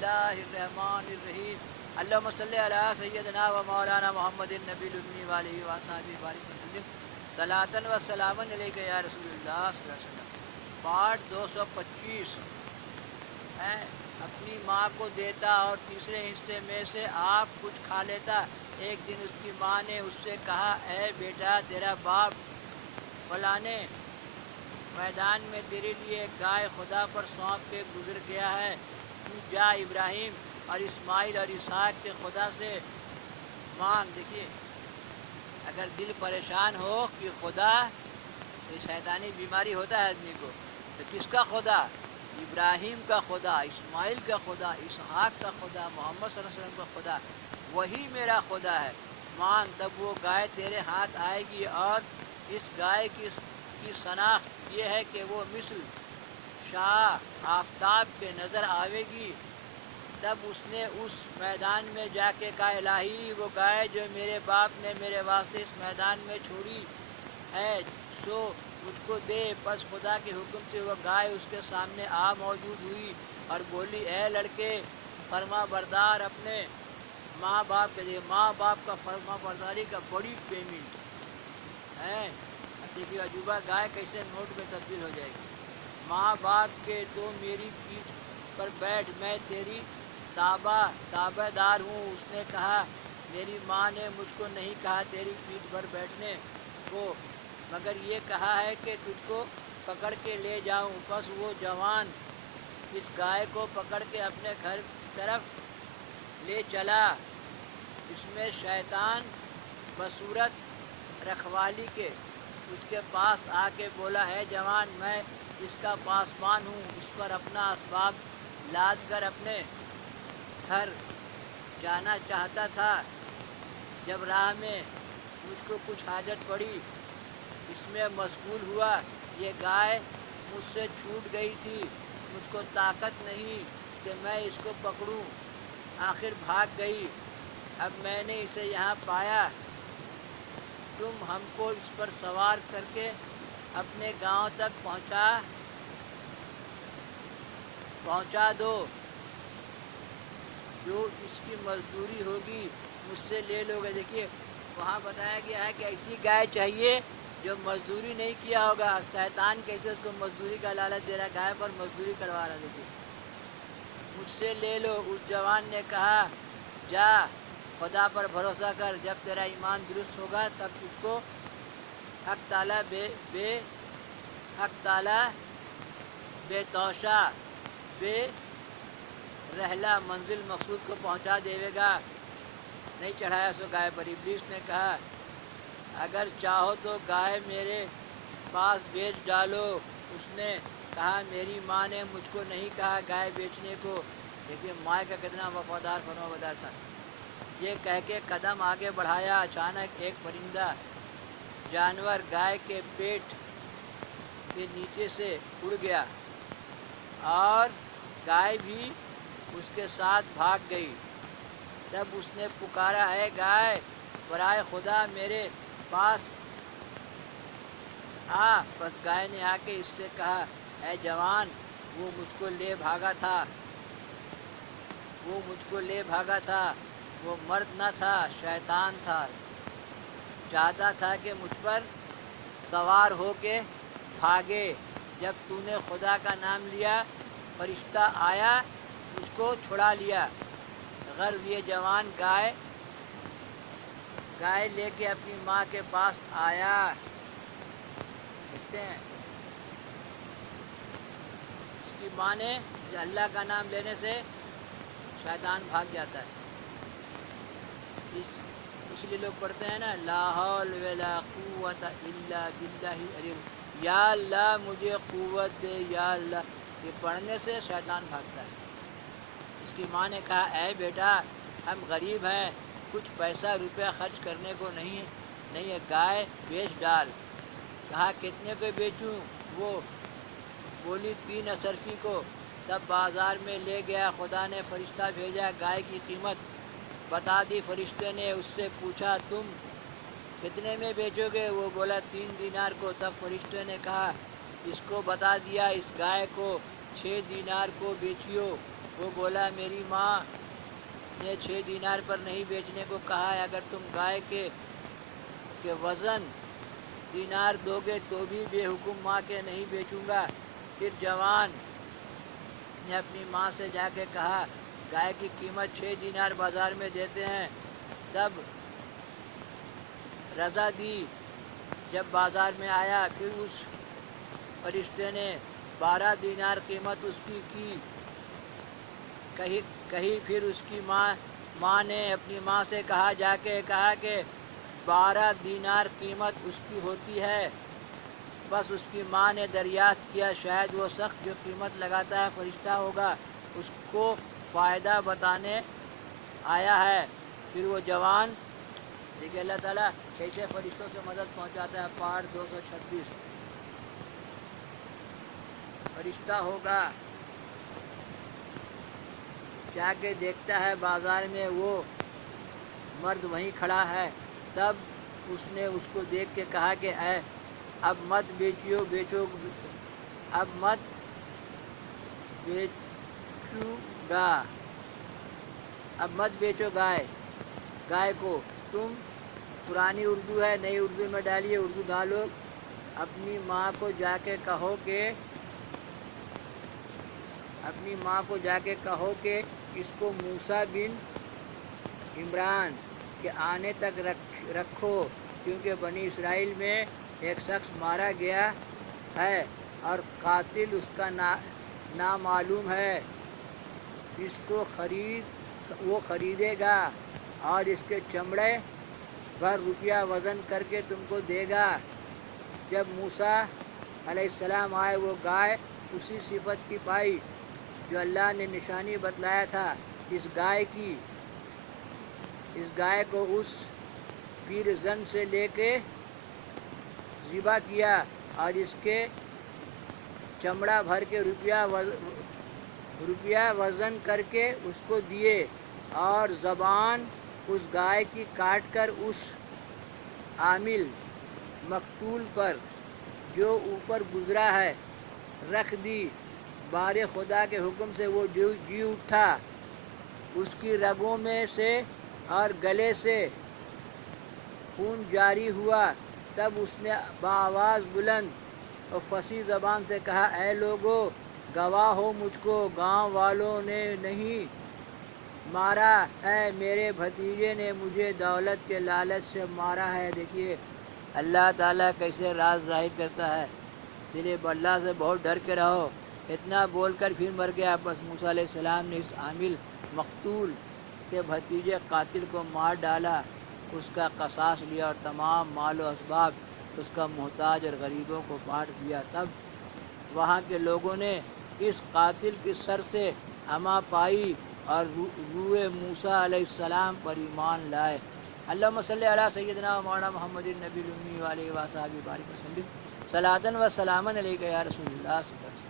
اللہ الرحمن الرحیم اللہم صلی علی سیدنا و مولانا محمد النبی الامی وآلہ وصحبہ بارک وسلم صلاۃ و سلام علیک یا رسول اللہ صلی اللہ علیہ وسلم۔ پارٹ 225 ہے، اپنی ماں کو دیتا اور تیسرے حصے میں سے آپ کچھ کھا لیتا۔ ایک دن اس کی ماں نے اس سے کہا، اے بیٹا، تیرا باپ فلانے میدان میں تیرے لیے ایک گائے خدا پر سونپ کے گزر گیا ہے، تو جا ابراہیم اور اسماعیل اور اسحاق کے خدا سے مانگ۔ دیکھیے، اگر دل پریشان ہو کہ خدا، یہ شیطانی بیماری ہوتا ہے آدمی کو، تو کس کا خدا؟ ابراہیم کا خدا، اسماعیل کا خدا، اسحاق کا خدا، محمد صلی اللہ علیہ وسلم کا خدا، وہی میرا خدا ہے، مانگ، تب وہ گائے تیرے ہاتھ آئے گی۔ اور اس گائے کی شناخت یہ ہے کہ وہ مثل شعاع آفتاب کے نظر آئے گی۔ تب اس نے اس میدان میں جا کے کہا، الہی، وہ گائے جو میرے باپ نے میرے واسطے اس میدان میں چھوڑی ہے سو مجھ کو دے۔ پس خدا کے حکم سے وہ گائے اس کے سامنے آ موجود ہوئی اور بولی، اے لڑکے، فرما بردار، اپنے ماں باپ کے لیے، ماں باپ کا فرما برداری کا بڑی پیمنٹ ہے۔ دیکھیے عجوبہ، گائے کیسے نوٹ میں تبدیل ہو جائے گی۔ ماں باپ کے تو میری پیٹھ پر بیٹھ، میں تیری تابع دار ہوں۔ اس نے کہا، میری ماں نے مجھ کو نہیں کہا تیری پیٹھ پر بیٹھنے کو، مگر یہ کہا ہے کہ تجھ کو پکڑ کے لے جاؤں۔ پس وہ جوان اس گائے کو پکڑ کے اپنے گھر طرف لے چلا۔ اس میں شیطان بصورت رکھوالی کے اس کے پاس آ کے بولا، ہے جوان، میں اس کا پاسبان ہوں، اس پر اپنا اسباب لاد کر اپنے گھر جانا چاہتا تھا۔ جب راہ میں مجھ کو کچھ حاجت پڑی، اس میں مشغول ہوا، یہ گائے مجھ سے چھوٹ گئی تھی، مجھ کو طاقت نہیں کہ میں اس کو پکڑوں، آخر بھاگ گئی۔ اب میں نے اسے یہاں پایا، تم ہم کو اس پر سوار کر کے اپنے گاؤں تک پہنچا دو، جو اس کی مزدوری ہوگی مجھ سے لے لو گے۔ دیکھیے وہاں بتایا گیا ہے کہ ایسی گائے چاہیے جو مزدوری نہیں کیا ہوگا۔ شیطان کیسے اس کو مزدوری کا لالچ دے رہا ہے، گائے پر مزدوری کروا رہا ہے۔ دیکھیے، مجھ سے لے لو۔ اس جوان نے کہا، جا، خدا پر بھروسہ کر، جب تیرا ایمان درست ہوگا تب تجھ کو حق تعالیٰ بے توشہ بے رحلہ منزل مقصود کو پہنچا دے گا۔ نہیں چڑھایا سو گائے پر۔ ابلیس نے کہا، اگر چاہو تو گائے میرے پاس بیچ ڈالو۔ اس نے کہا، میری ماں نے مجھ کو نہیں کہا گائے بیچنے کو۔ دیکھیے ماں کا کتنا وفادار فرمانبردار تھا۔ یہ کہہ کے قدم آگے بڑھایا، اچانک ایک پرندہ جانور گائے کے پیٹ کے نیچے سے اڑ گیا اور گائے بھی اس کے ساتھ بھاگ گئی۔ تب اس نے پکارا، اے گائے، برائے خدا میرے پاس آ۔ بس گائے نے آ کے اس سے کہا، اے جوان، وہ مجھ کو لے بھاگا تھا، وہ مرد نہ تھا، شیطان تھا، چاہتا تھا کہ مجھ پر سوار ہو کے بھاگے۔ جب تو نے خدا کا نام لیا، فرشتہ آیا، مجھ کو چھڑا لیا۔ غرض یہ جوان گائے لے کے اپنی ماں کے پاس آیا۔ دیکھتے ہیں اس کی ماں نے اللہ کا نام لینے سے شیطان بھاگ جاتا ہے۔ اس لیے لوگ پڑھتے ہیں نا، لا حول ولا قوت الا باللہ العلی، یا اللہ مجھے قوت دے، یا اللہ۔ یہ پڑھنے سے شیطان بھاگتا ہے۔ اس کی ماں نے کہا، اے بیٹا، ہم غریب ہیں، کچھ پیسہ روپیہ خرچ کرنے کو نہیں ہے، گائے بیچ ڈال۔ کہا، کتنے کو بیچوں؟ وہ بولی، 3 اشرفی کو۔ تب بازار میں لے گیا، خدا نے فرشتہ بھیجا، گائے کی قیمت بتا دی۔ فرشتے نے اس سے پوچھا، تم کتنے میں بیچو گے؟ وہ بولا، 3 دینار کو۔ تب فرشتے نے کہا، اس کو بتا دیا، اس گائے کو 6 دینار کو بیچیو۔ وہ بولا میری ماں نے 6 دینار پر نہیں بیچنے کو کہا ہے، اگر تم گائے کے وزن دینار دو گے تو بھی بے حکم ماں کے نہیں بیچوں گا۔ پھر جوان نے اپنی ماں سے جا کے کہا گائے کی قیمت 6 دینار بازار میں دیتے ہیں، تب رضا دی۔ جب بازار میں آیا پھر اس فرشتے نے 12 دینار قیمت اس کی کہی پھر اس کی ماں نے اپنی ماں سے کہا کہ 12 دینار قیمت اس کی ہوتی ہے۔ بس اس کی ماں نے دریافت کیا شاید وہ شخص جو قیمت لگاتا ہے فرشتہ ہوگا، اس کو فائدہ بتانے آیا ہے۔ پھر وہ جوان، دیکھیے اللہ تعالیٰ کیسے فرشتوں سے مدد پہنچاتا ہے۔ پارٹ 226 فرشتہ ہوگا، جا کے دیکھتا ہے بازار میں وہ مرد وہیں کھڑا ہے، تب اس نے اس کو دیکھ کے کہا کہ اب مت بیچو گائے کو، تم پرانی اردو ہے نئی اردو میں ڈالیے، اردو ڈالو۔ اپنی ماں کو جا کے کہو کہ اس کو موسیٰ بن عمران کے آنے تک رکھو، کیونکہ بنی اسرائیل میں ایک شخص مارا گیا ہے اور قاتل اس کا نامعلوم ہے۔ اس کو وہ خریدے گا اور اس کے چمڑے بھر روپیہ وزن کر کے تم کو دے گا۔ جب موسیٰ علیہ السلام آئے، وہ گائے اسی صفت کی پائی جو اللہ نے نشانی بتلایا تھا۔ اس گائے کو اس پیر زن سے لے کے ذبح کیا اور اس کے چمڑا بھر کے روپیہ وزن کر کے اس کو دیے، اور زبان اس گائے کی کاٹ کر اس عامل مقتول پر جو اوپر گزرا ہے رکھ دی۔ بار خدا کے حکم سے وہ جی اٹھا، اس کی رگوں میں سے اور گلے سے خون جاری ہوا۔ تب اس نے بآواز بلند اور فصیح زبان سے کہا اے لوگو، گواہ ہو مجھ کو، گاؤں والوں نے نہیں مارا ہے، میرے بھتیجے نے مجھے دولت کے لالچ سے مارا ہے۔ دیکھیے اللہ تعالیٰ کیسے راز ظاہر کرتا ہے، اس لیے اللہ سے بہت ڈر کے رہو۔ اتنا بول کر پھر مر گیا، بس موسیٰ علیہ السلام نے اس عامل مقتول کے بھتیجے قاتل کو مار ڈالا، اس کا قصاص لیا اور تمام مال و اسباب اس کا محتاج اور غریبوں کو بانٹ دیا۔ تب وہاں کے لوگوں نے اس قاتل کی سر سے اما پائی اور روئے موسیٰ علیہ السلام پر ایمان لائے۔ اللہم صلی علی سیدنا و مولانا محمد النبی الامی وآلہ وصحبہ بارک وسلم، صلاۃ و سلاما علیک یا رسول اللہ صلی اللہ علیہ وسلم۔